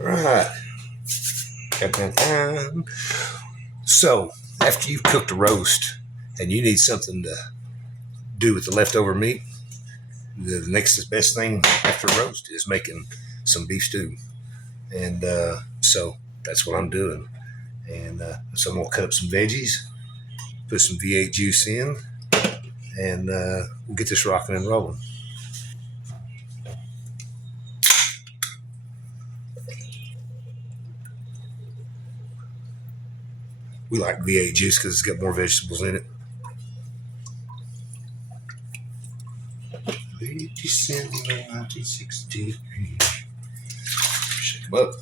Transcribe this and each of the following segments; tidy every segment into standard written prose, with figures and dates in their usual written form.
All right. Dun. So, after you've cooked a roast and you need something to do with the leftover meat, the next best thing after roast is making some beef stew. And so that's what I'm doing. And so I'm going to cut up some veggies, put some V8 juice in, and we'll get this rocking and rolling. We like V8 juice because it's got more vegetables in it. December 1963. Shake them up.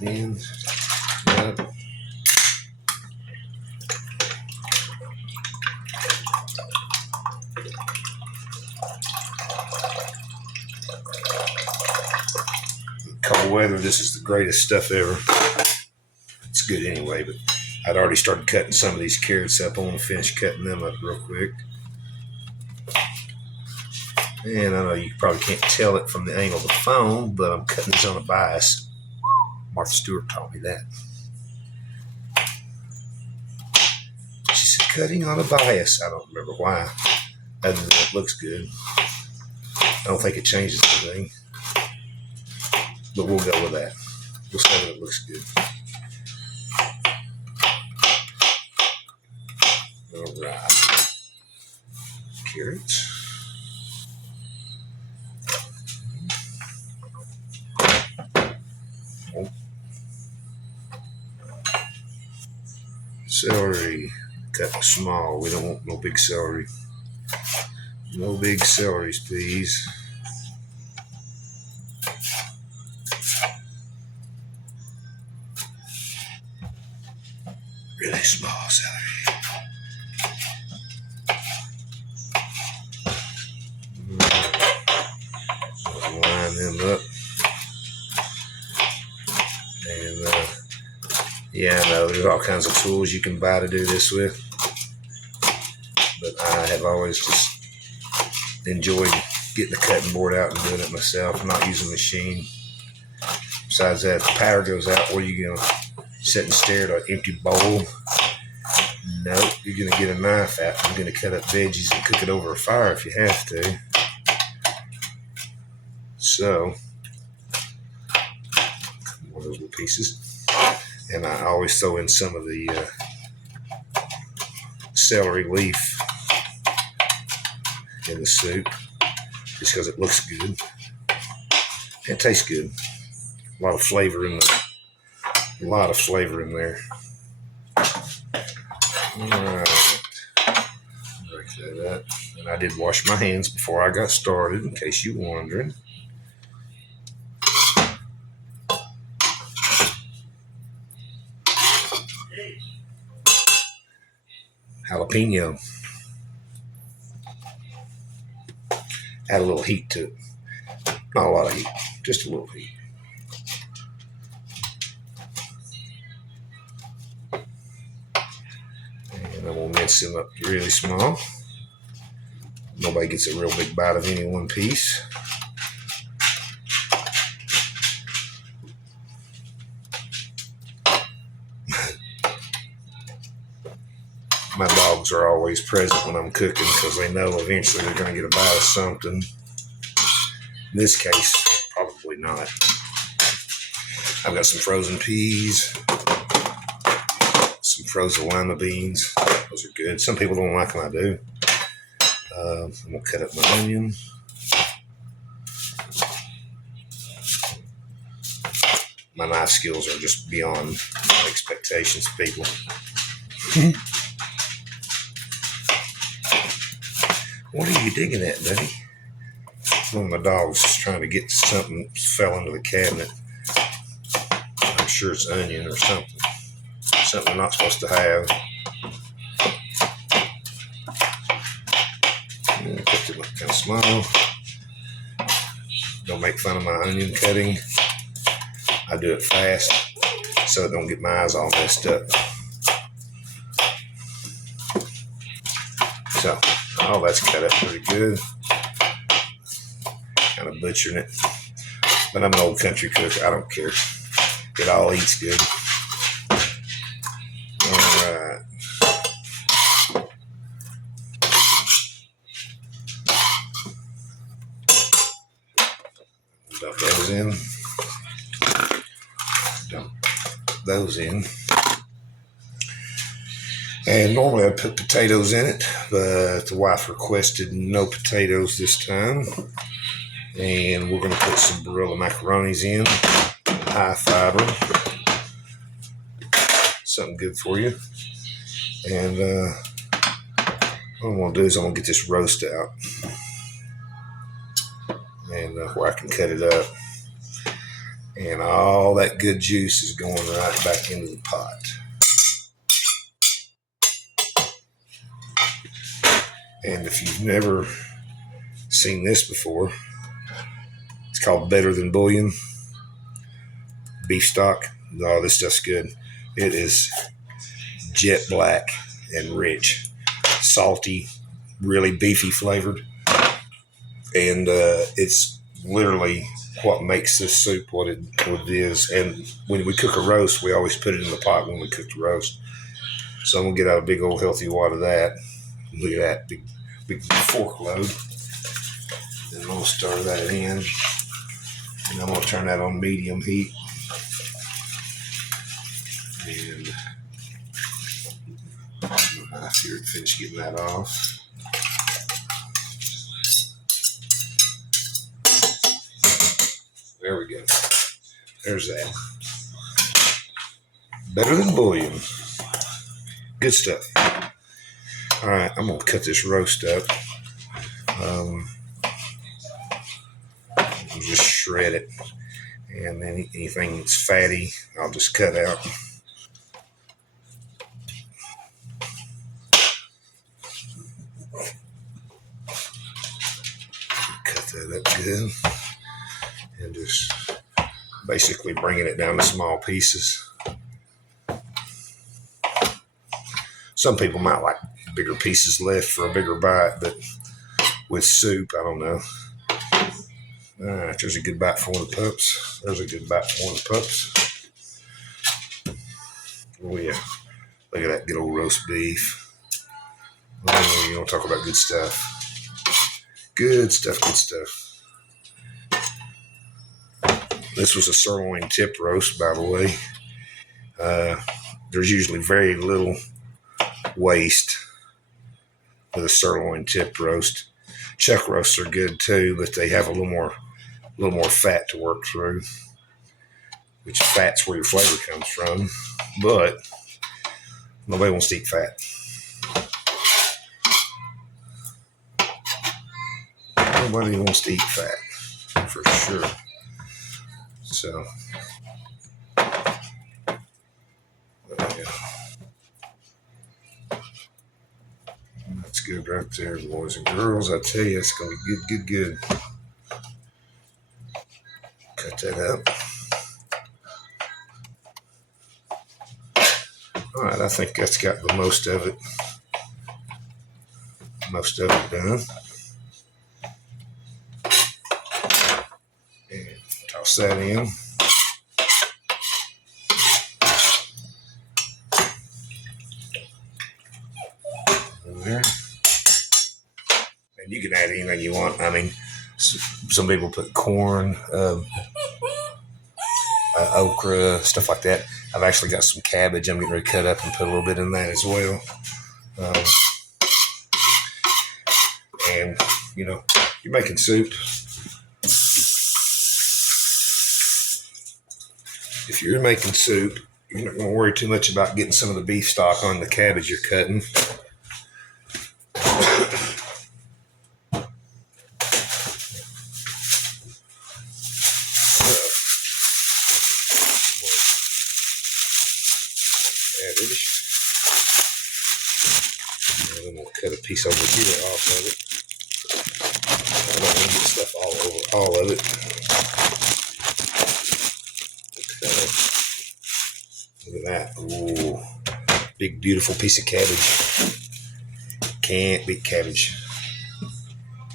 And cold weather, this is the greatest stuff ever. It's good anyway, but I'd already started cutting some of these carrots up. I want to finish cutting them up real quick. And I know you probably can't tell it from the angle of the phone, but I'm cutting these on a bias. Martha Stewart taught me that. She said, cutting on a bias. I don't remember why. Other than it looks good. I don't think it changes anything. But we'll go with that. We'll say that it looks good. All right. Carrots. Celery. Cut small. We don't want no big celery. No big celeries, please. Really small celery. Line them up. And yeah, I know there's all kinds of tools you can buy to do this with. But I have always just enjoyed getting the cutting board out and doing it myself, not using a machine. Besides that, if the power goes out, what are you going to sit and stare at an empty bowl? Nope, you're going to get a knife out. You're going to cut up veggies and cook it over a fire if you have to. So, one of those little pieces. And I always throw in some of the celery leaf in the soup just because it looks good. And it tastes good. A lot of flavor in there. A lot of flavor in there. All right. Like that. And I did wash my hands before I got started, in case you're wondering. Jalapeno. Add a little heat to it. Not a lot of heat, just a little heat. And I'm going to mince them up really small. Nobody gets a real big bite of any one piece. My dogs are always present when I'm cooking because they know eventually they're going to get a bite of something. In this case, probably not. I've got some frozen peas, some frozen lima beans. Those are good. Some people don't like them. I do. I'm going to cut up my onion. My knife skills are just beyond my expectations, people. What are you digging at, buddy? One of my dogs is trying to get something fell into the cabinet. I'm sure it's onion or something. Something I'm not supposed to have. Cut it kind of small. Don't make fun of my onion cutting. I do it fast so it don't get my eyes all messed up. So, all that's cut up pretty good. Kind of butchering it. But I'm an old country cook. I don't care. It all eats good. All right. Dump those in. Dump those in. And normally I'd put potatoes in it, but the wife requested no potatoes this time. And we're going to put some Barilla macaronis in. High fiber. Something good for you. And what I'm going to do is I'm going to get this roast out. And where I can cut it up. And all that good juice is going right back into the pot. And if you've never seen this before, it's called Better Than Bouillon. Beef stock. Oh, this stuff's good. It is jet black and rich. Salty, really beefy flavored. And it's literally what makes this soup what it is. And when we cook a roast, we always put it in the pot when we cook the roast. So I'm going to get out a big old healthy wad of that. Look at that big fork load. And I'm going to stir that in. And I'm going to turn that on medium heat. And I finish getting that off. There we go. There's that. Better Than Bouillon. Good stuff. All right, I'm going to cut this roast up. I'll just shred it. And then anything that's fatty, I'll just cut out. Cut that up good. And just basically bringing it down to small pieces. Some people might like bigger pieces left for a bigger bite, but with soup, I don't know. All right, there's a good bite for one of the pups. There's a good bite for one of the pups. Oh, yeah. Look at that good old roast beef. Oh, you want to talk about good stuff. Good stuff, good stuff. This was a sirloin tip roast, by the way. There's usually very little waste with a sirloin tip roast. Chuck roasts are good too, but they have a little more fat to work through, which fat's where your flavor comes from. But nobody wants to eat fat. Nobody wants to eat fat, for sure. So, yeah. That's good right there, boys and girls. I tell you, it's going to be good. Cut that up. All right, I think that's got the most of it done. And toss that in. There. And you can add anything you want. I mean, some people put corn, okra, stuff like that. I've actually got some cabbage I'm getting ready to cut up and put a little bit in that as well. And, you know, you're making soup. If you're making soup, you're not going to worry too much about getting some of the beef stock on the cabbage you're cutting. And then we'll cut a piece over here off of it. I don't want to get stuff all over all of it. Okay. Look at that. Ooh. Big, beautiful piece of cabbage. Can't beat cabbage.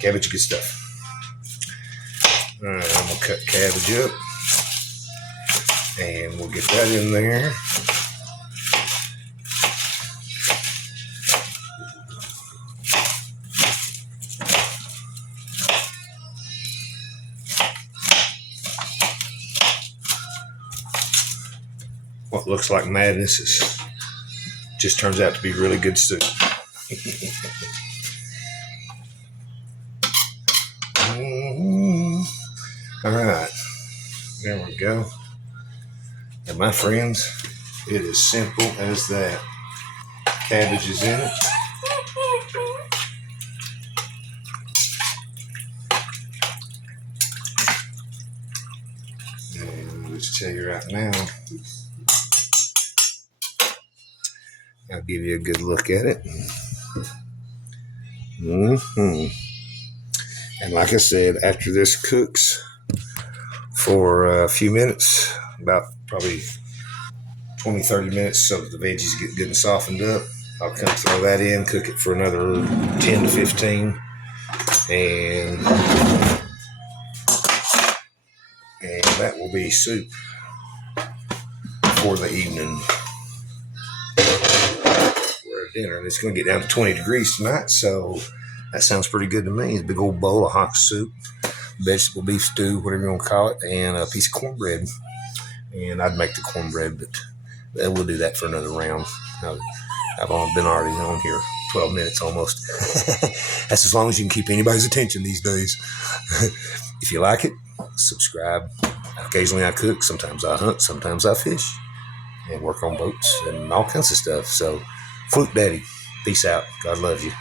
Cabbage, good stuff. All right, I'm We'll cut cabbage up, and we'll get that in there. What looks like madness just turns out to be really good soup. All right, there we go. And my friends, it is simple as that. Cabbage is in it. And I'll just tell you right now, I'll give you a good look at it. And like I said, after this cooks for a few minutes, about probably 20-30 minutes, so that the veggies get good and softened up, I'll come throw that in, cook it for another 10 to 15, and that will be soup for the evening. We're at dinner, and it's going to get down to 20 degrees tonight, so that sounds pretty good to me. It's a big old bowl of hot soup, vegetable beef stew, whatever you want to call it, and a piece of cornbread. And I'd make the cornbread, but we'll do that for another round. I've been already on here 12 minutes almost. That's as long as you can keep anybody's attention these days. If you like it, subscribe. Occasionally I cook, sometimes I hunt, sometimes I fish, and work on boats and all kinds of stuff. So, Fluke Daddy, peace out. God loves you.